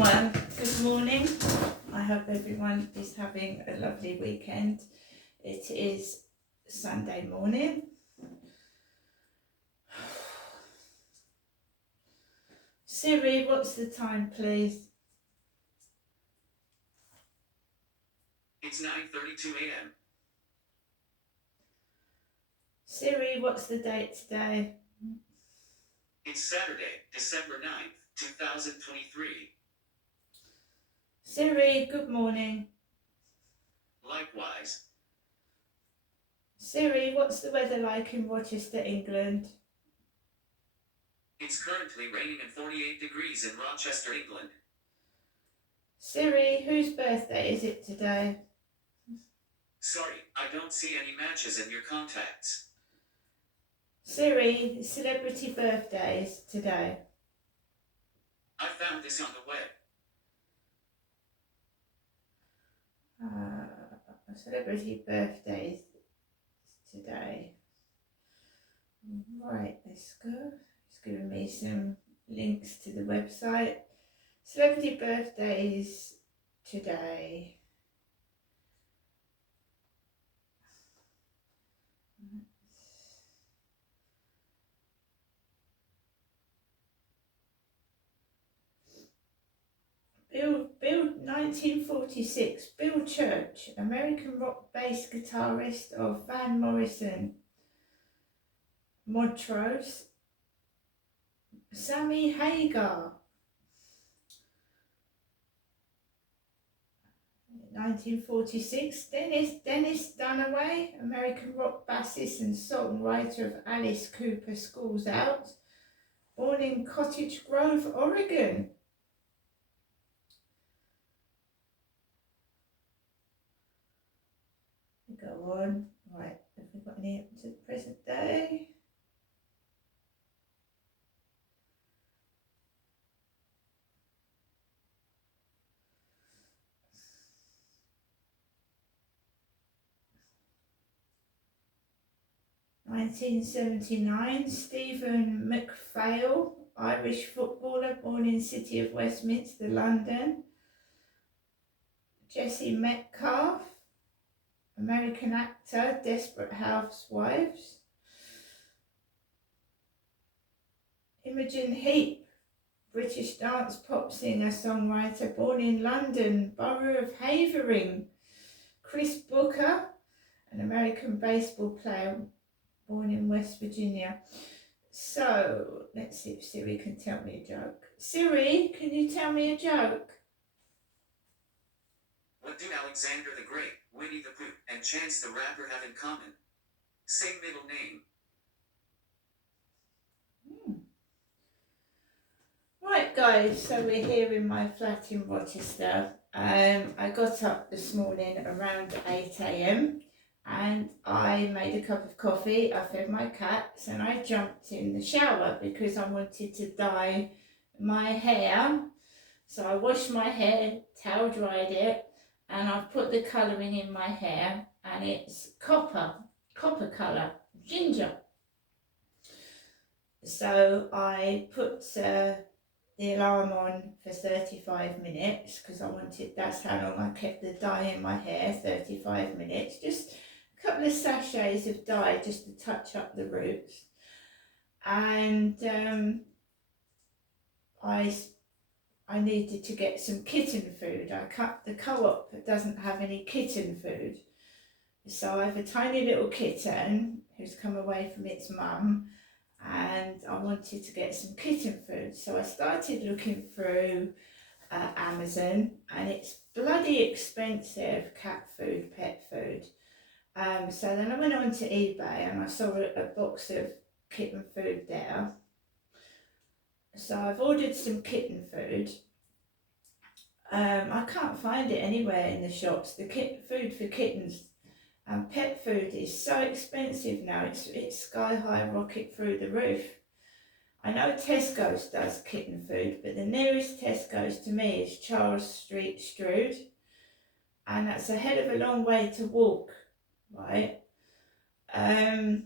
everyone, good morning. I hope everyone is having a lovely weekend. It is Sunday morning. Siri, what's the time please? It's 9:32 a.m. Siri, what's the date today? It's Saturday, December 9th, 2023. Siri, good morning. Likewise. Siri, what's the weather like in Rochester, England? It's currently raining and 48 degrees in Rochester, England. Siri, whose birthday is it today? Sorry, I don't see any matches in your contacts. Siri, celebrity birthdays today. I found this on the web. Celebrity birthdays today. Right, let's go. It's giving me some links to the website. Celebrity birthdays today. Bill 1946, Bill Church, American rock bass guitarist of Van Morrison, Montrose. Sammy Hagar, 1946, Dennis Dunaway, American rock bassist and songwriter of Alice Cooper Schools Out, born in Cottage Grove, Oregon. Go on. Right, have we got any up to the present day? (1979), Stephen McPhail, Irish footballer, born in City of Westminster, London. Jesse Metcalfe, American actor, Desperate Housewives. Imogen Heap, British dance pop singer songwriter, born in London, Borough of Havering. Chris Booker, an American baseball player, born in West Virginia. So let's see if Siri can tell me a joke. Siri, can you tell me a joke? What do Alexander the Great, Winnie the Pooh, and Chance the Rapper have in common? Same middle name. Right guys, so we're here in my flat in Rochester. I got up this morning around 8 a.m. and I made a cup of coffee, I fed my cats and I jumped in the shower because I wanted to dye my hair. So I washed my hair, towel dried it, and I've put the colouring in my hair and it's copper colour, ginger. So I put the alarm on for 35 minutes because I wanted, that's how long I kept the dye in my hair, 35 minutes. Just a couple of sachets of dye just to touch up the roots. And I needed to get some kitten food. The co-op doesn't have any kitten food. So I have a tiny little kitten who's come away from its mum and I wanted to get some kitten food. So I started looking through Amazon and it's bloody expensive, cat food, pet food. So then I went on to eBay and I saw a box of kitten food there. So I've ordered some kitten food. I can't find it anywhere in the shops. The food for kittens and pet food is so expensive now. It's sky high, rocket through the roof. I know Tesco's does kitten food, but the nearest Tesco's to me is Charles Street, Strood, and that's a hell of a long way to walk, right? I've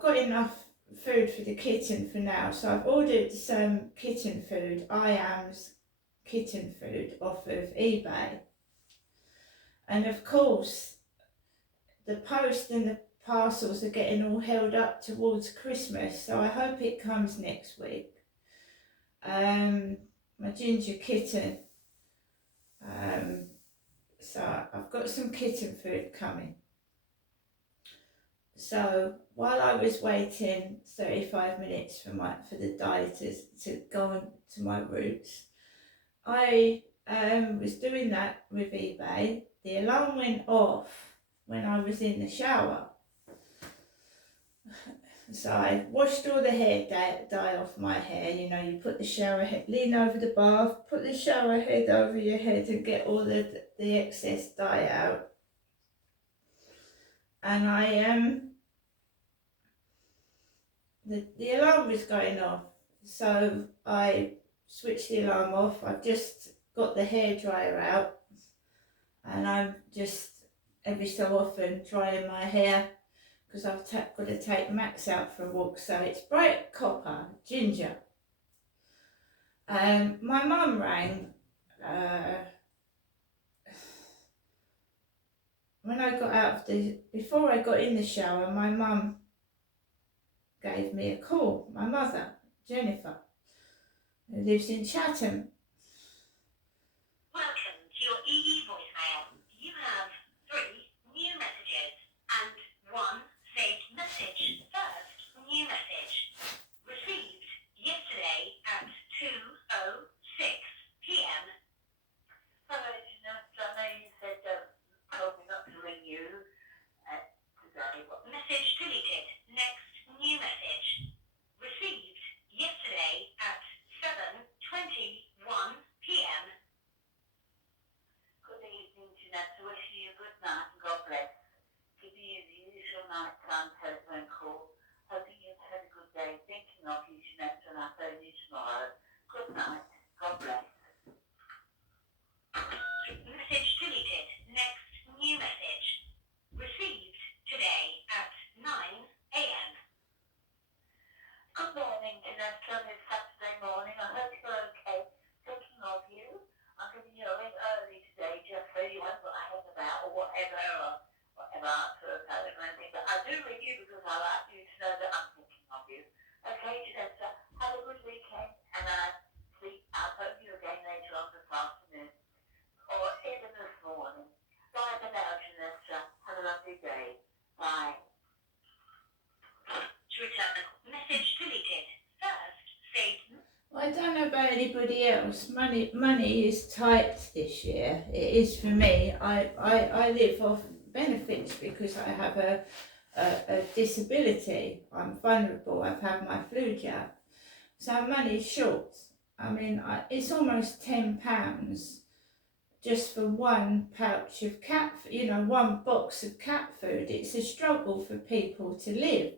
got enough food for the kitten for now. So I've ordered some kitten food, I Am's kitten food off of eBay. And of course, the post and the parcels are getting all held up towards Christmas, so I hope it comes next week. My ginger kitten. So I've got some kitten food coming. So while I was waiting 35 minutes for the dieters to go on to my routes, I was doing that with eBay. The alarm went off when I was in the shower. So I washed all the hair dye off my hair. You know, you put the shower head, lean over the bath, put the shower head over your head and get all the excess dye out. And the alarm was going off, so I switched the alarm off. I've just got the hairdryer out, and I'm just every so often drying my hair because I've got to take Max out for a walk. So it's bright copper, ginger. My mum rang when I got out of before I got in the shower. My mum gave me a call, my mother, Jennifer, who lives in Chatham. Welcome to your EE voicemail. You have 3 new messages and 1 saved message. First new message. Received yesterday at 2:06 p.m. Hello, Jeanette. I know you said told me not to ring you today. Message deleted. Next new message. Received yesterday at 7:21 p.m. Good evening, Jeanette. Wishing you a good night and God bless. Giving you the usual nighttime telephone call. Hoping you've had a good day. Thinking of you, Jeanette, and I'll phone you tomorrow. Good night. God bless. Message deleted. Next new message. Received today at 9 a.m. Good morning, Jeanette. It's Saturday morning. I hope you're okay. Thinking of you. I'm giving you a ring early today just so you won't what I hang about or whatever answer or phone or anything. But I do ring you because I like you to know that I'm thinking of you. Okay, Jeanette, have a good weekend and I'll phone you again later on this afternoon or even this morning. Bye for now, Jeanette. Have a lovely day. Bye. To return message deleted. First saved. Well, I don't know about anybody else. Money is tight this year. It is for me. I live off benefits because I have a disability. I'm vulnerable. I've had my flu jab. So money's short. I mean, it's almost £10 just for one pouch of one box of cat food. It's a struggle for people to live.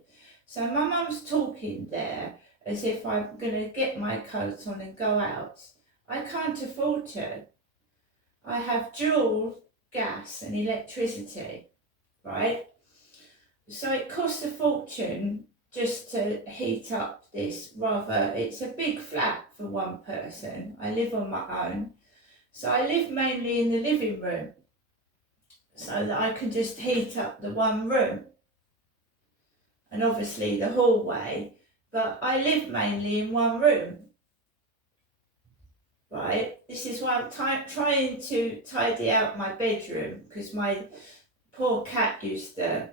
So my mum's talking there as if I'm going to get my coat on and go out. I can't afford to. I have dual gas and electricity, right? So it costs a fortune just to heat up this it's a big flat for one person. I live on my own. So I live mainly in the living room so that I can just heat up the one room and obviously the hallway, but I live mainly in one room, right? This is why I'm trying to tidy out my bedroom because my poor cat used to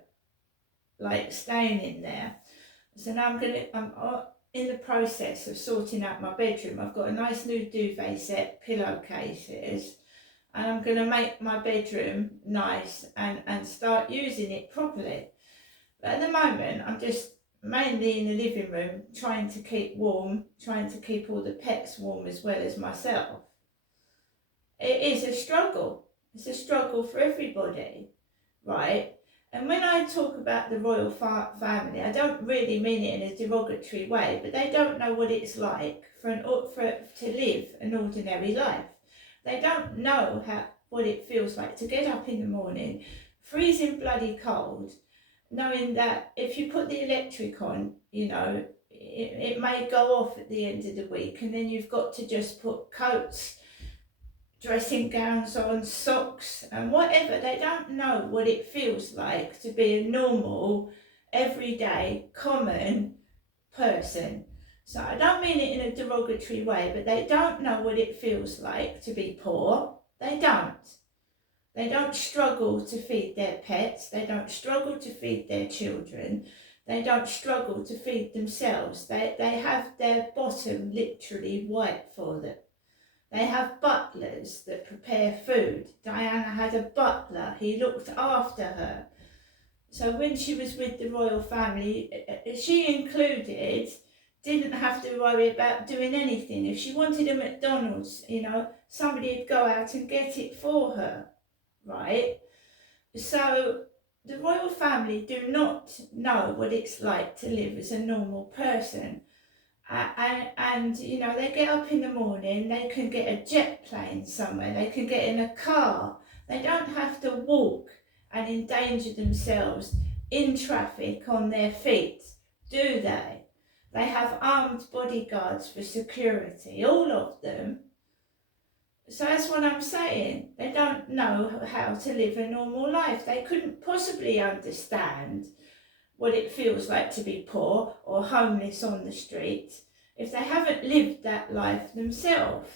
like staying in there. So now I'm in the process of sorting out my bedroom. I've got a nice new duvet set, pillowcases, and I'm going to make my bedroom nice and start using it properly. But at the moment, I'm just mainly in the living room trying to keep warm, trying to keep all the pets warm as well as myself. It is a struggle. It's a struggle for everybody, right? And when I talk about the royal family, I don't really mean it in a derogatory way, but they don't know what it's like to live an ordinary life. They don't know what it feels like to get up in the morning, freezing bloody cold, knowing that if you put the electric on, you know, it may go off at the end of the week, and then you've got to just put coats, dressing gowns on, socks, and whatever. They don't know what it feels like to be a normal, everyday, common person. So I don't mean it in a derogatory way, but they don't know what it feels like to be poor. They don't. They don't struggle to feed their pets. They don't struggle to feed their children. They don't struggle to feed themselves. They have their bottom literally wiped for them. They have butlers that prepare food. Diana had a butler. He looked after her. So when she was with the royal family, she included, didn't have to worry about doing anything. If she wanted a McDonald's, you know, somebody would go out and get it for her, right? So the royal family do not know what it's like to live as a normal person. And you know, they get up in the morning, they can get a jet plane somewhere, they can get in a car. They don't have to walk and endanger themselves in traffic on their feet, do they? They have armed bodyguards for security, all of them. So that's what I'm saying. They don't know how to live a normal life. They couldn't possibly understand what it feels like to be poor or homeless on the street if they haven't lived that life themselves,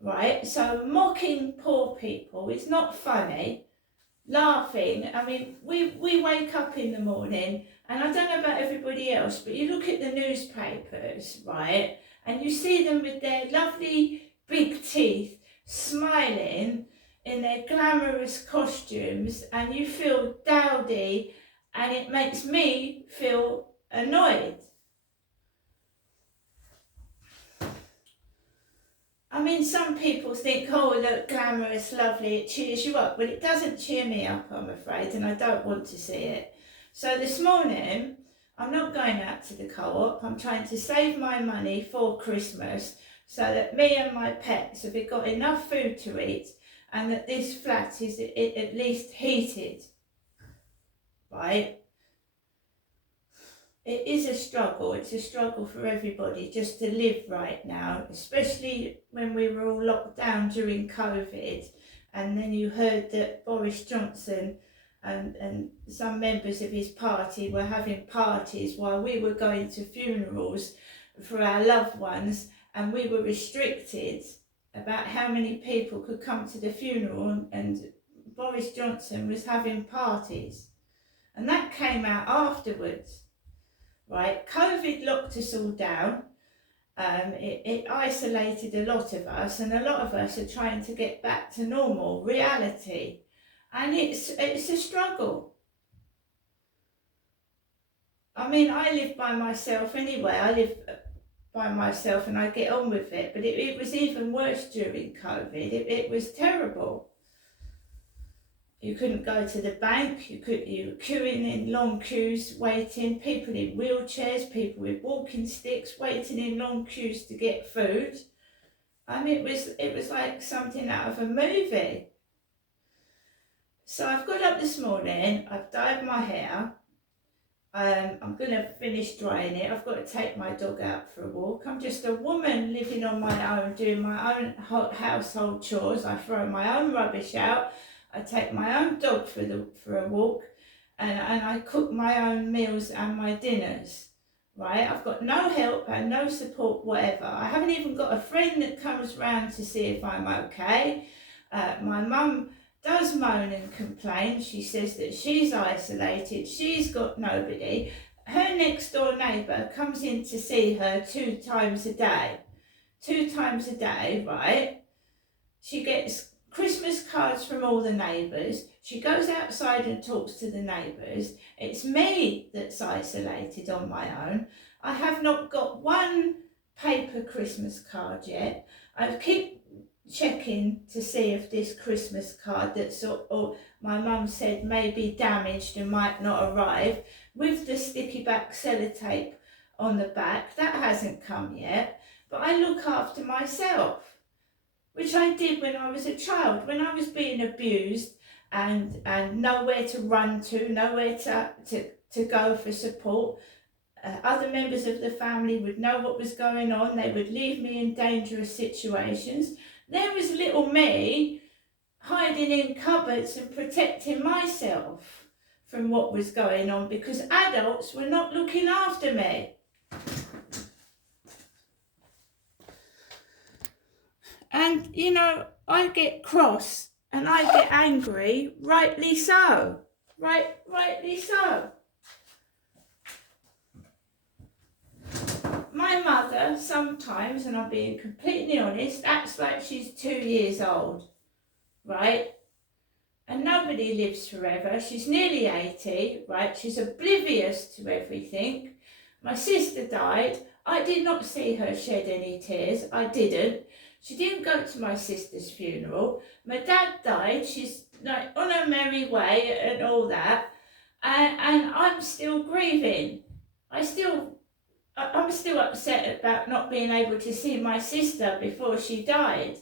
right? So mocking poor people is not funny. Laughing, I mean, we wake up in the morning, and I don't know about everybody else, but you look at the newspapers, right, and you see them with their lovely big teeth smiling in their glamorous costumes, and you feel dowdy, and it makes me feel annoyed. I mean, some people think, oh, look, glamorous, lovely, it cheers you up. But it doesn't cheer me up, I'm afraid, and I don't want to see it. So this morning, I'm not going out to the co-op. I'm trying to save my money for Christmas so that me and my pets have got enough food to eat, and that this flat is at least heated, right? It is a struggle. It's a struggle for everybody just to live right now, especially when we were all locked down during COVID. And then you heard that Boris Johnson and some members of his party were having parties while we were going to funerals for our loved ones, and we were restricted about how many people could come to the funeral, and Boris Johnson was having parties. And that came out afterwards. Right, COVID locked us all down. It isolated a lot of us, and a lot of us are trying to get back to normal reality, and it's a struggle. I mean, I live by myself anyway. I live by myself and I get on with it, but it was even worse during COVID. It was terrible. You couldn't go to the bank, you were queuing in long queues, waiting, people in wheelchairs, people with walking sticks, waiting in long queues to get food. I mean, it was like something out of a movie. So I've got up this morning, I've dyed my hair, I'm going to finish drying it, I've got to take my dog out for a walk. I'm just a woman living on my own, doing my own household chores. I throw my own rubbish out, I take my own dog for a walk, and I cook my own meals and my dinners, right? I've got no help and no support, whatever. I haven't even got a friend that comes round to see if I'm okay. My mum does moan and complain. She says that she's isolated, she's got nobody. Her next door neighbour comes in to see her 2 times a day. 2 times a day, right? She gets Christmas cards from all the neighbours. She goes outside and talks to the neighbours. It's me that's isolated on my own. I have not got one paper Christmas card yet. I keep checking to see if this Christmas card that's or my mum said may be damaged and might not arrive, with the sticky back sellotape on the back. That hasn't come yet. But I look after myself, which I did when I was a child. When I was being abused and nowhere to run to, nowhere to go for support. Other members of the family would know what was going on. They would leave me in dangerous situations. There was little me hiding in cupboards and protecting myself from what was going on because adults were not looking after me. And, you know, I get cross and I get angry, rightly so. Rightly so. My mother sometimes, and I'm being completely honest, acts like she's 2 years old, right? And nobody lives forever. She's nearly 80, right? She's oblivious to everything. My sister died. I did not see her shed any tears. I didn't. She didn't go to my sister's funeral. My dad died. She's like on her merry way and all that. And I'm still grieving. I'm still upset about not being able to see my sister before she died.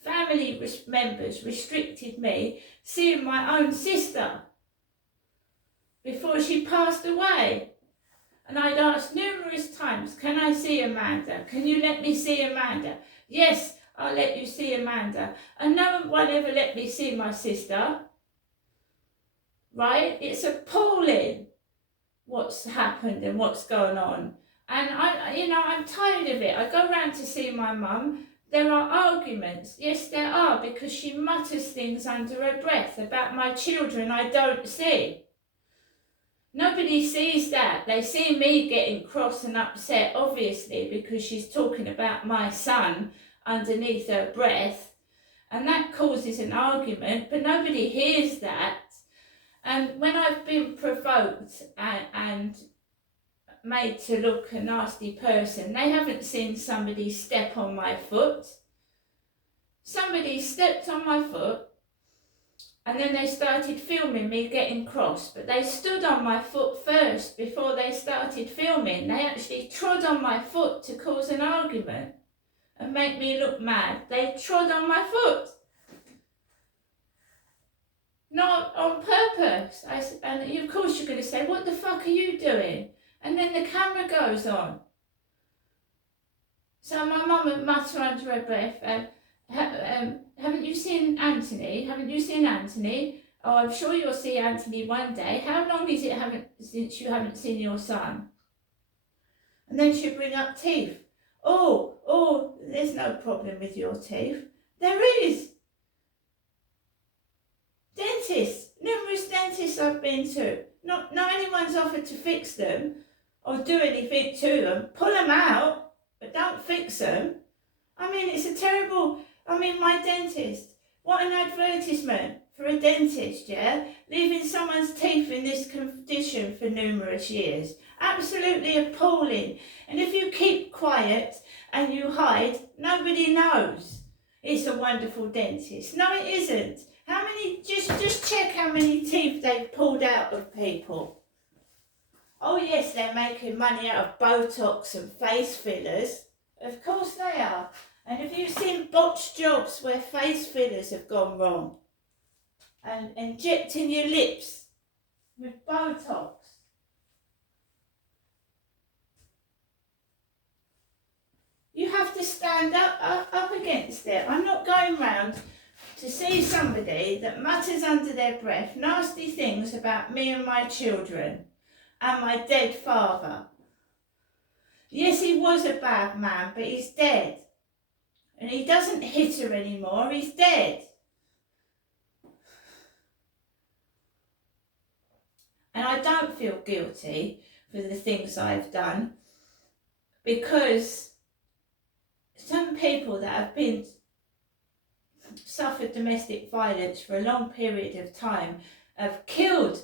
Family members restricted me seeing my own sister before she passed away. And I'd asked numerous times, can I see Amanda? Can you let me see Amanda? Yes, I'll let you see Amanda. And no one ever let me see my sister. Right? It's appalling what's happened and what's going on. And I'm tired of it. I go round to see my mum. There are arguments. Yes, there are, because she mutters things under her breath about my children I don't see. Nobody sees that. They see me getting cross and upset, obviously, because she's talking about my son underneath her breath. And that causes an argument, but nobody hears that. And when I've been provoked and made to look a nasty person, they haven't seen somebody step on my foot. Somebody stepped on my foot and then they started filming me getting cross, but they stood on my foot first before they started filming. They actually trod on my foot to cause an argument and make me look mad. They trod on my foot. Not on purpose. And of course you're going to say, what the fuck are you doing? And then the camera goes on. So my mum would mutter under her breath, haven't you seen Anthony? Haven't you seen Anthony? Oh, I'm sure you'll see Anthony one day. How long is it since you haven't seen your son? And then she'd bring up teeth. Oh, there's no problem with your teeth. There is. Dentists, numerous dentists I've been to. Not anyone's offered to fix them or do anything to them. Pull them out, but don't fix them. I mean, it's a terrible... my dentist. What an advertisement for a dentist, yeah? Leaving someone's teeth in this condition for numerous years. Absolutely appalling. And if you keep quiet and you hide, nobody knows it's a wonderful dentist. No, it isn't. How many... Just check how many teeth they've pulled out of people. Oh yes, they're making money out of Botox and face fillers. Of course they are. And have you seen botched jobs where face fillers have gone wrong? And injecting your lips with Botox. You have to stand up against it. I'm not going round to see somebody that mutters under their breath nasty things about me and my children and my dead father. Yes, he was a bad man, but he's dead. And he doesn't hit her anymore, he's dead. And I don't feel guilty for the things I've done, because some people that have suffered domestic violence for a long period of time have killed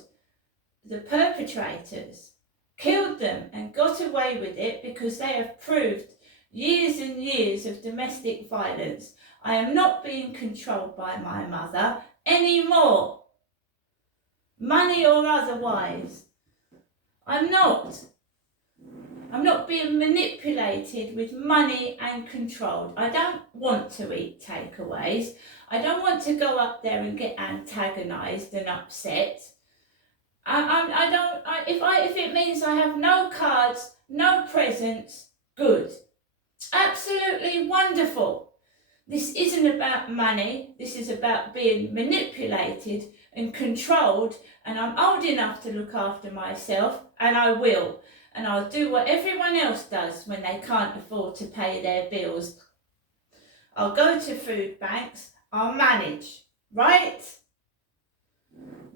the perpetrators, killed them and got away with it because they have proved years and years of domestic violence. I am not being controlled by my mother anymore, money or otherwise. I'm not. I'm not being manipulated with money and controlled. I don't want to eat takeaways. I don't want to go up there and get antagonised and upset. If it means I have no cards, no presents, good. Absolutely wonderful. This isn't about money. This is about being manipulated and controlled, and I'm old enough to look after myself, and I will. And I'll do what everyone else does when they can't afford to pay their bills. I'll go to food banks, I'll manage, right?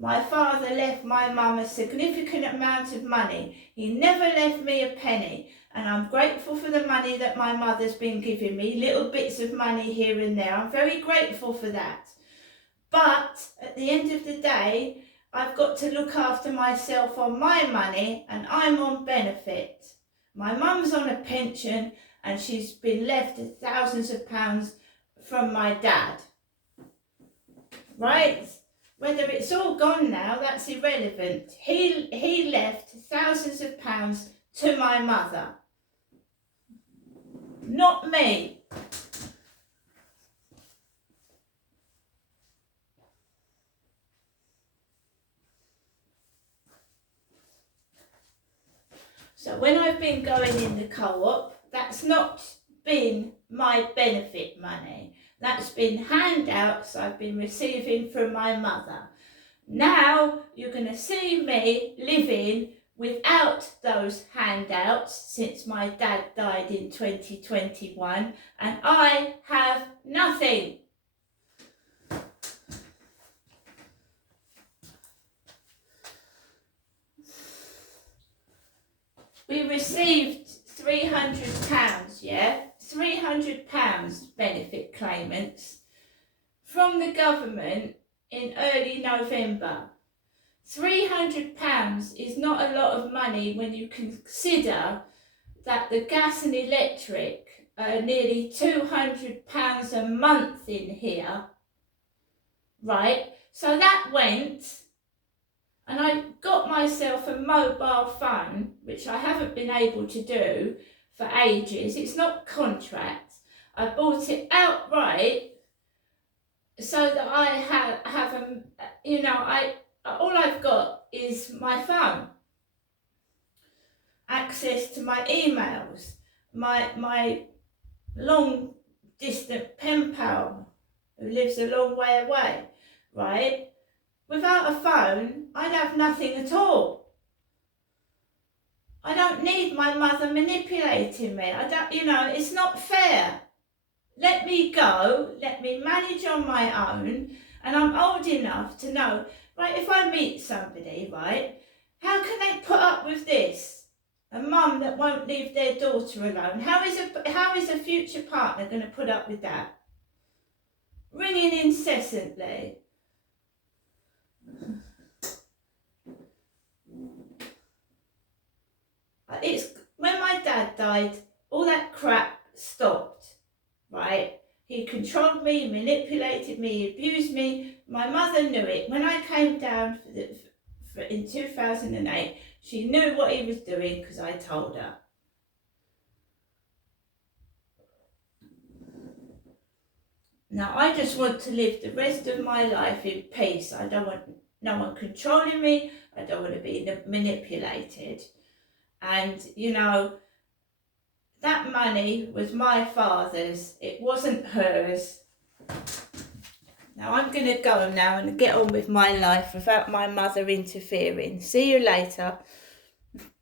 My father left my mum a significant amount of money. He never left me a penny, and I'm grateful for the money that my mother's been giving me, little bits of money here and there. I'm very grateful for that. But at the end of the day, I've got to look after myself on my money, and I'm on benefit. My mum's on a pension, and she's been left thousands of pounds from my dad. Right? Whether it's all gone now, that's irrelevant. He left thousands of pounds to my mother. Not me. So when I've been going in the co-op, that's not been my benefit money. That's been handouts I've been receiving from my mother. Now you're going to see me living without those handouts since my dad died in 2021, and I have nothing. We received £300, yeah? £300 benefit claimants from the government in early November. £300 is not a lot of money when you consider that the gas and electric are nearly £200 a month in here, right? So that went, and I got myself a mobile phone, which I haven't been able to do for ages. It's not contract. I bought it outright so that I have all I've got is my phone, access to my emails, my long distant pen pal who lives a long way away, right? Without a phone, I'd have nothing at all. I don't need my mother manipulating me. It's not fair. Let me go, let me manage on my own, and I'm old enough to know, right, if I meet somebody, right, how can they put up with this? A mum that won't leave their daughter alone. How is a future partner going to put up with that? Ringing incessantly. It's when my dad died, all that crap stopped, right? He controlled me, manipulated me, abused me. My mother knew it. When I came down in 2008, she knew what he was doing because I told her. Now I just want to live the rest of my life in peace. I don't want no one controlling me. I don't want to be manipulated. And, that money was my father's. It wasn't hers. Now I'm going to go now and get on with my life without my mother interfering. See you later.